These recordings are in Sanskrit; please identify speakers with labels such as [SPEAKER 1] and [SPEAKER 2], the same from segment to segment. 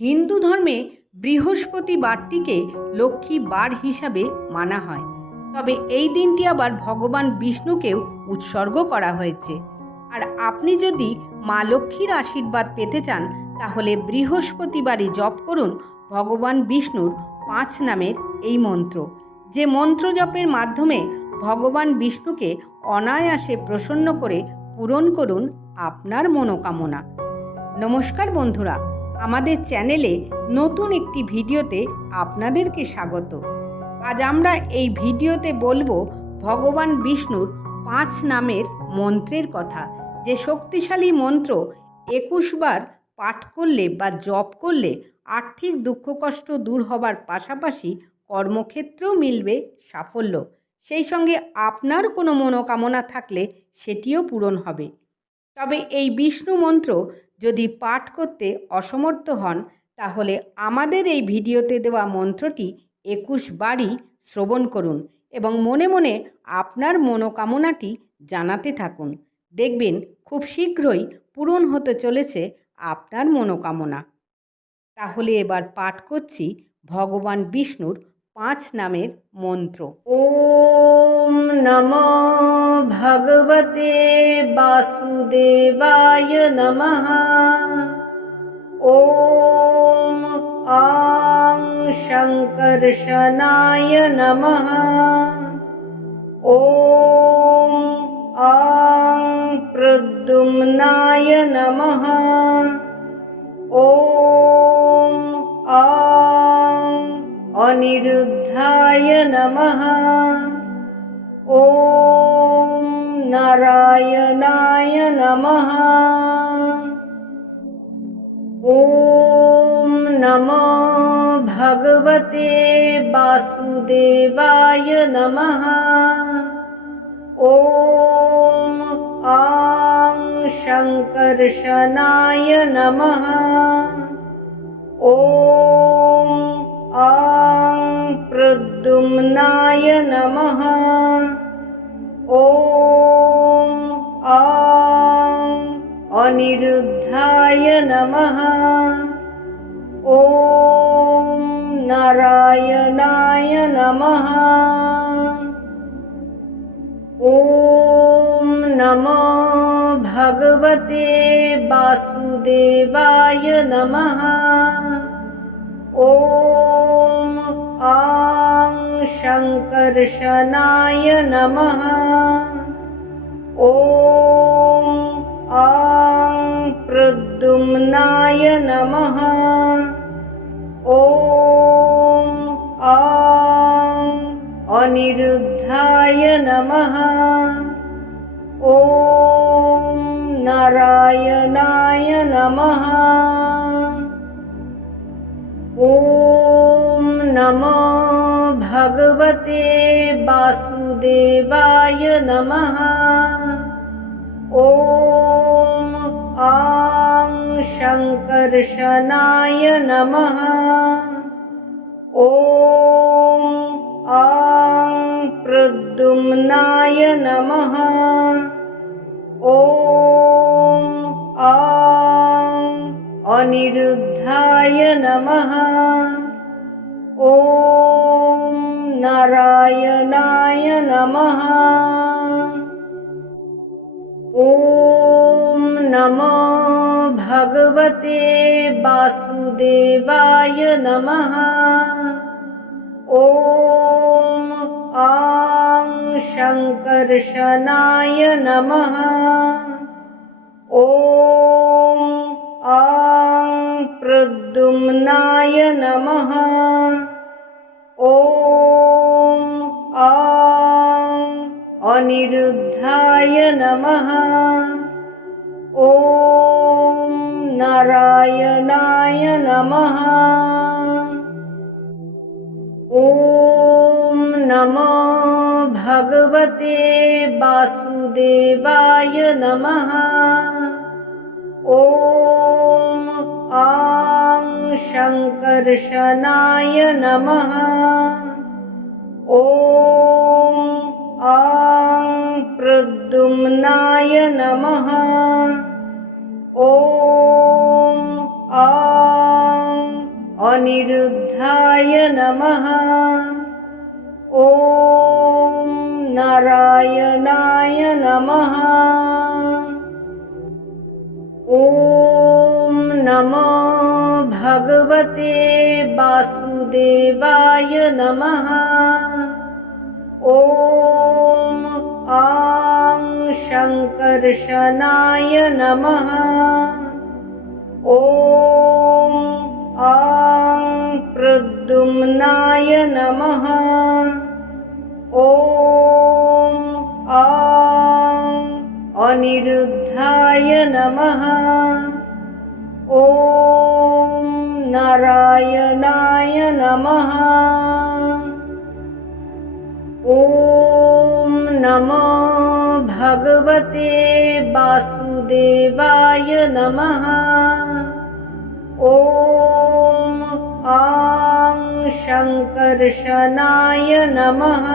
[SPEAKER 1] হিন্দু ধর্মে বৃহস্পতিবারটিকে লক্ষ্মী বার হিসাবে মানা হয়। তবে এই দিনটি আবার ভগবান বিষ্ণুকেও উৎসর্গ করা হয়েছে। আর আপনি যদি মা লক্ষ্মীর আশীর্বাদ পেতে চান, তাহলে বৃহস্পতিবারই জপ করুন ভগবান বিষ্ণুর পাঁচ নামের এই মন্ত্র। যে মন্ত্র জপের মাধ্যমে ভগবান বিষ্ণুকে অনায়াসে প্রসন্ন করে পূরণ করুন আপনার মনোকামনা। নমস্কার বন্ধুরা আমাদের চ্যানেলে নতুন একটি ভিডিওতে আপনাদেরকে স্বাগত। আজ আমরা এই ভিডিওতে বলব ভগবান বিষ্ণুর পাঁচ নামের মন্ত্রের কথা। যে শক্তিশালী মন্ত্র একুশ বার পাঠ করলে বা জপ করলে আর্থিক দুঃখ কষ্ট দূর হবার পাশাপাশি কর্মক্ষেত্রেও মিলবে সাফল্য। সেই সঙ্গে আপনার কোনো মনোকামনা থাকলে সেটিও পূরণ হবে। তবে এই বিষ্ণু মন্ত্র যদি পাঠ করতে অসমর্থ হন, তাহলে আমাদের এই ভিডিওতে দেওয়া মন্ত্রটি একুশ বারই শ্রবণ করুন এবং মনে মনে আপনার মনোকামনাটি জানাতে থাকুন। দেখবেন খুব শীঘ্রই পূরণ হতে চলেছে আপনার মনোকামনা। তাহলে এবার পাঠ করছি ভগবান বিষ্ণুর পাঁচ নামের মন্ত্র ওম নম ভগবতে বাসুদেবায় নমঃ ওম আং শঙ্কর্ষণায় নমঃ ওম আং প্রদ্যুম্নায় নমঃ ওম আং अनिरुद्धाय नमः। ॐ नारायणाय नमः। ॐ नमो भगवते वासुदेवाय नमः। ॐ आं शङ्कर्षणाय नमः। ॐ प्रद्युम्नाय नमः। ॐ आं अनिरुद्धाय नमः। ॐ नारायणाय नमः। ॐ नमो भगवते वासुदेवाय नमः। शङ्कर्षणाय नमः। ॐ आं प्रद्युम्नाय नमः। ॐ आं अनिरुद्धाय नमः। ॐ नारायणाय नमः। भगवते वासुदेवाय नमः। ॐ आं शङ्कर्षणाय नमः। ॐ आं प्रद्युम्नाय नमः। ॐ आं अनिरुद्धाय नमः। ॐ नारायणाय नमः। ॐ नमो भगवते वासुदेवाय नमः। ॐ आं शङ्कर्षणाय नमः। ॐ आं प्रद्युम्नाय नमः। ॐ अनिरुद्धाय नमः। ॐ नारायणाय नमः। ॐ नमो भगवते वासुदेवाय नमः। ॐ आं शङ्कर्षणाय नमः। ॐ आं प्रद्युम्नाय नमः। ॐ आं अनिरुद्धाय नमः। ॐ नारायणाय नमः। ॐ नमो भगवते वासुदेवाय नमः। ॐ शङ्कर्षणाय नमः। ॐ आं प्रद्युम्नाय नमः। ॐ आं अनिरुद्धाय नमः। ॐ नारायणाय नमः। ॐ नमो भगवते वासुदेवाय नमः। ॐ आं शङ्कर्षणाय नमः।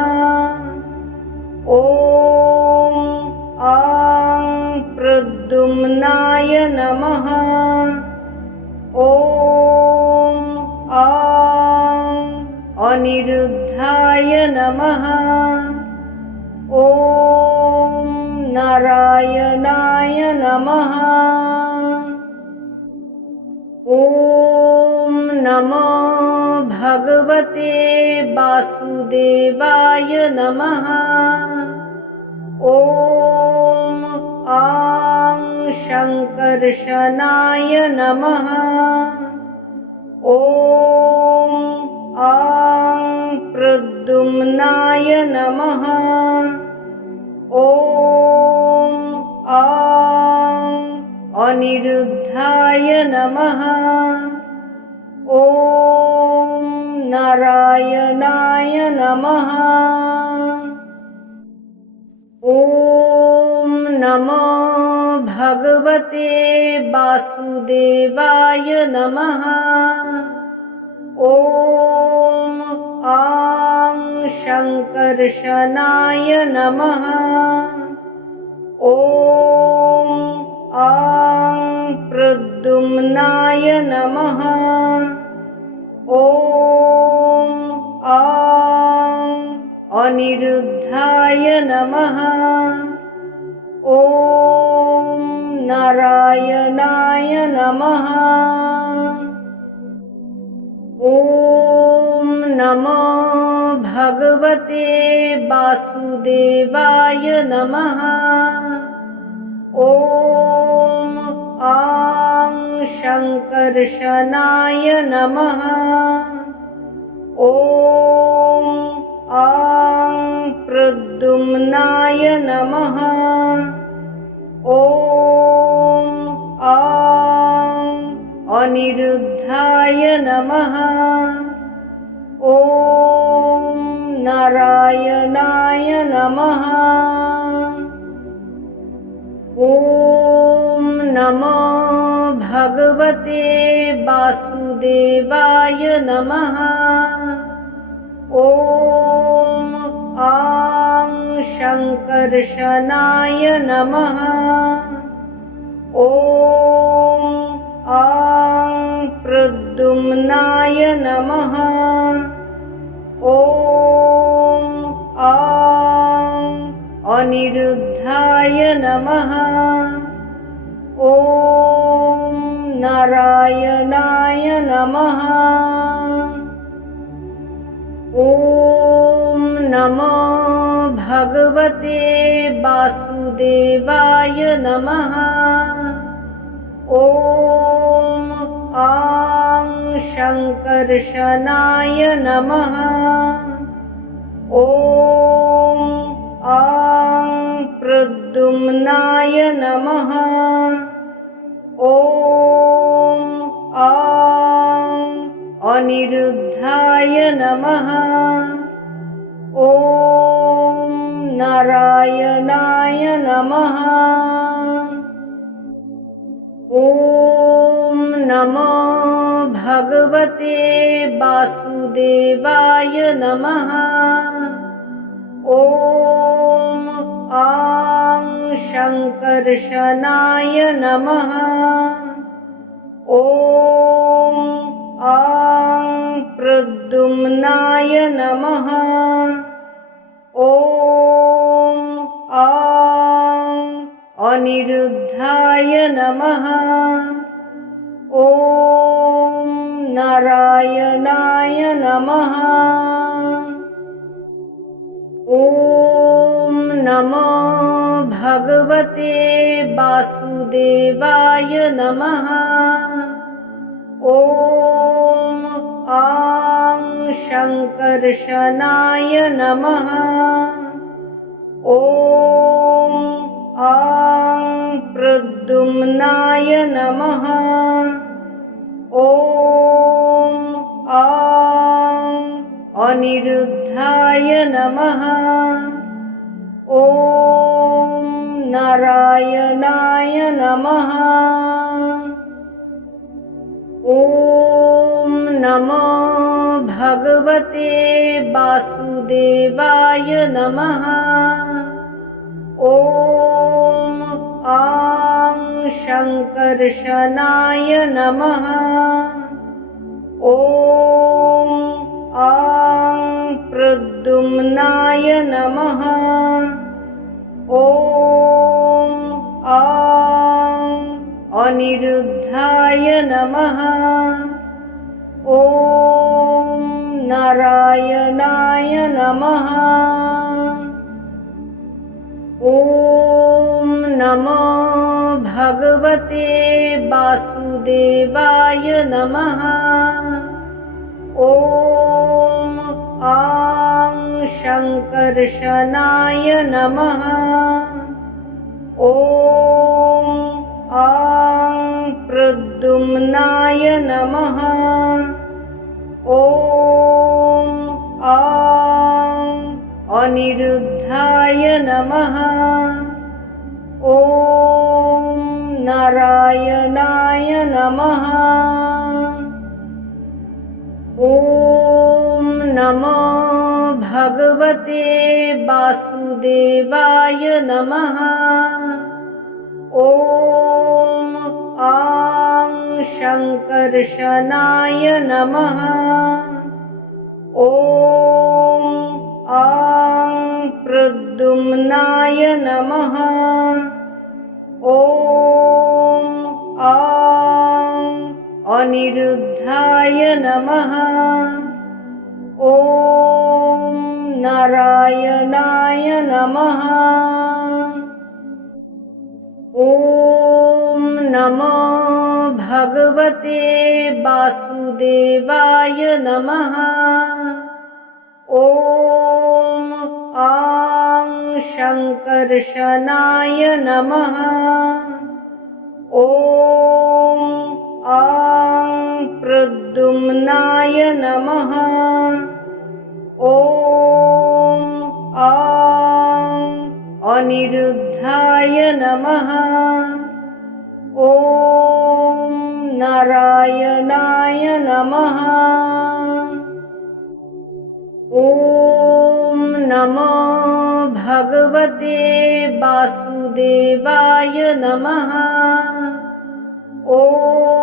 [SPEAKER 1] ॐ आं प्रद्युम्नाय नमः। ॐ आं अनिरुद्धाय नमः। ॐ नारायणाय नमः। ॐ नमो भगवते वासुदेवाय नमः। ॐ आं शङ्कर्षणाय नमः। ॐ आं प्रद्युम्नाय नमः ॐ आं अनिरुद्धाय नमः। ॐ नारायणाय नमः। ॐ नमो भगवते वासुदेवाय नमः। ॐ आं शङ्कर्षणाय नमः। ॐ आं प्रद्युम्नाय नमः। ॐ आं अनिरुद्धाय नमः भगवते वासुदेवाय नमः। ॐ आं शङ्कर्षणाय नमः। ॐ आं प्रद्युम्नाय नमः। ॐ आं अनिरुद्धाय नमः। ॐ नारायणाय नमः। ॐ नमो भगवते वासुदेवाय नमः। ॐ आं शङ्कर्षणाय नमः। ॐ आं प्रद्युम्नाय नमः। ॐ अनिरुद्धाय नमः। ॐ नारायणाय नमः। ॐ नमो भगवते वासुदेवाय नमः। ॐ आं शङ्कर्षणाय नमः। ॐ आं प्रद्युम्नाय नमः। ॐ आं अनिरुद्धाय नमः। ॐ नारायणाय नमः। ॐ नमो भगवते वासुदेवाय नमः। ॐ आं शङ्कर्षणाय नमः। ॐ आं प्रद्युम्नाय नमः। ॐ आं अनिरुद्धाय नमः। ॐ नारायणाय नमः ॐ नमो भगवते वासुदेवाय नमः। ॐ आं शङ्कर्षणाय नमः। ॐ आं प्रद्युम्नाय नमः। ॐ आं ॐ नारायणाय नमः। ॐ नमो भगवते वासुदेवाय नमः। ॐ आं शङ्कर्षणाय नमः प्रद्युम्नाय नमः। ॐ आं अनिरुद्धाय नमः। ॐ नारायणाय नमः। ॐ नमो भगवते वासुदेवाय नमः। ॐ शङ्कर्षणाय नमः। ॐ आं प्रद्युम्नाय नमः। ॐ आं अनिरुद्धाय नमः। ॐ नारायणाय नमः। ॐ नमो भगवते वासुदेवाय नमः। ॐ आं शङ्कर्षणाय नमः। ॐ आं प्रद्युम्नाय नमः। ॐ आं अनिरुद्धाय नमः ॐ नारायणाय नमः। ॐ नमो भगवते वासुदेवाय नमः। ॐ आं शङ्कर्षणाय नमः। ॐ आं प्रद्युम्नाय नमः। ॐ आं अनिरुद्धाय नमः। ॐ नारायणाय नमः। ॐ नमो भगवते वासुदेवाय नमः। ॐ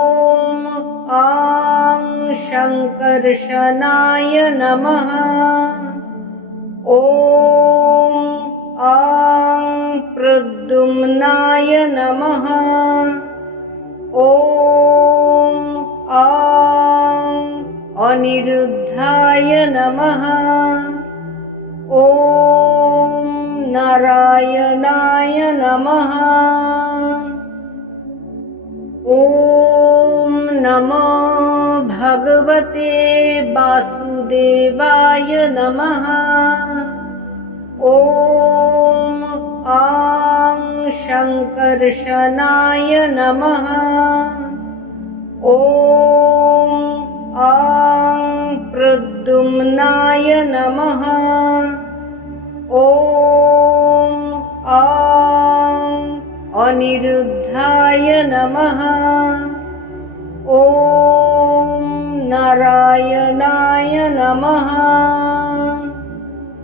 [SPEAKER 1] शङ्कर्षणाय नमः। ॐ आं प्रद्युम्नाय नमः। ॐ आं अनिरुद्धाय नमः। ॐ नारायणाय नमः। ॐ नमो भगवते वासुदेवाय नमः। ॐ आं शङ्कर्षणाय नमः। ॐ आं प्रद्युम्नाय नमः। ॐ आं अनिरुद्धाय नमः ॐ नारायणाय नमः